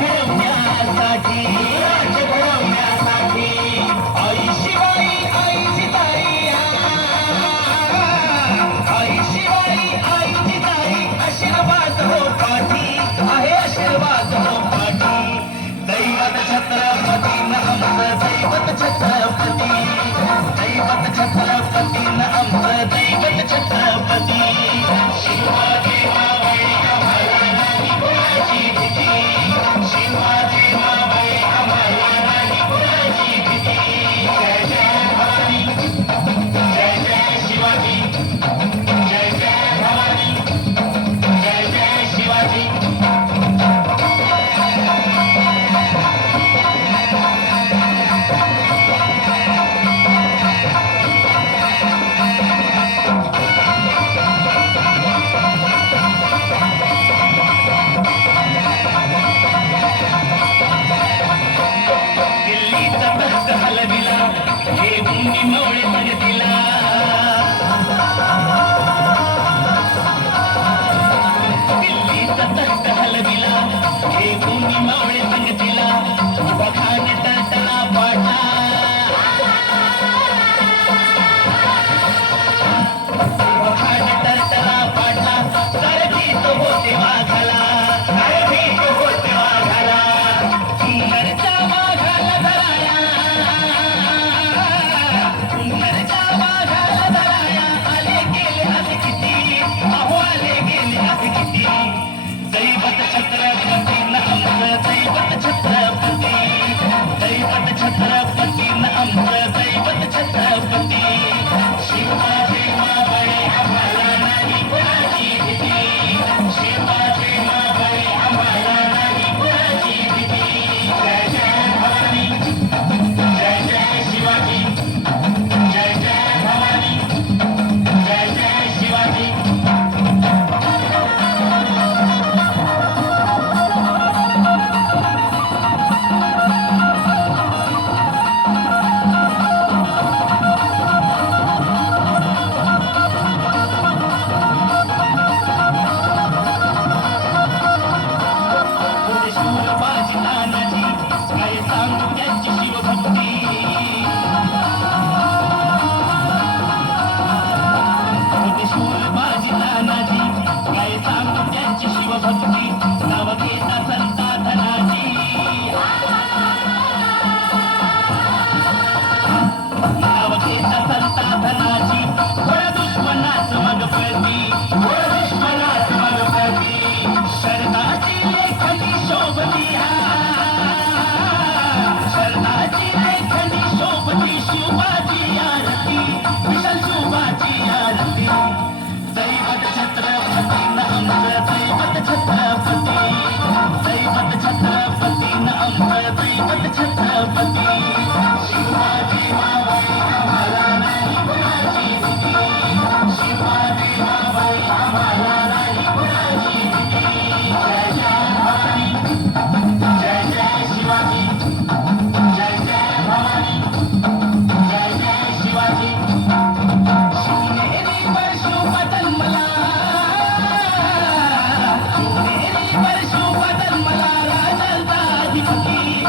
घडवण्यासाठी राज्य घडवण्यासाठी आई शिवाई आई जिजाई आई शिवाई आई जिजाई आशीर्वाद हो पाठी आहे आशीर्वाद हो पाठी दैवत छत्रपती न आमचं दैवत छत्रपती दैवत छत्रपती न आमचं दैवत छत्रपती शिवाजी मावळे आम्हाला नाही कुणाची भीती शिवाजी मावळे आम्हाला नाही कुणाची भीती जय जय भवानी जय जय शिवाजी जय जय भवानी जय जय शिवाजी दिल्लीचा तख्त हलविला हे मुंगी मावळे जगतीला दिल्लीचा तख्त हलविला हे मुंगी मावळे जगतीला बखान टळटळा पाटा बखान टळटळा पाटा सरभीत होते वाघाला सरभीत होते वाघाला सुंदरच्या वाघाला धराया सुंदरच्या वाघाला धराया आले गेले आज किती अहो आले गेले आज किती दैवत छत्रपती न आमचं दैवत छत्रपती दैवत छत्रपती न आमचं दैवत छत्रपती शिवाजी मावळे आम्हाला नाही कुणाची भीती शिवाजी मावळे आम्हाला नाही कुणाची भीती जय जय भवानी जय जय शिवाजी जय जय भवानी जय जय शिवाजी शूरबाजी नानाजी काय सांगू त्यांची शिवभक्ती शूरबाजी नानाजी काय सांगू त्यांची शिवभक्ती नाव घेता संता धनाजी नाव घेता संता धनाजी थोड्या दुश्मनाच मग प्रती थोड्या दुश्मनाच मग प्रती शरदाची लेखनी शोभती शरदाची लेखनी शोभती शिवाजी आरती विशाल शिवाजी आरती दैवत छत्रपती न आमचं दैवत छत्रपती दैवत छत्रपती न आमचं दैवत छत्रपती शिवाजी मावळे आम्हाला नाही कुणाची भीती शिवाजी मावळे आम्हाला नाही कुणाची भीती जय जय भवानी जय जय शिवाजी जय जय भवानी जय जय शिवाजी शिवनेरीवर शिवबदन मला शिवनेरीवर शिवबदन मला राजांचा अधिपती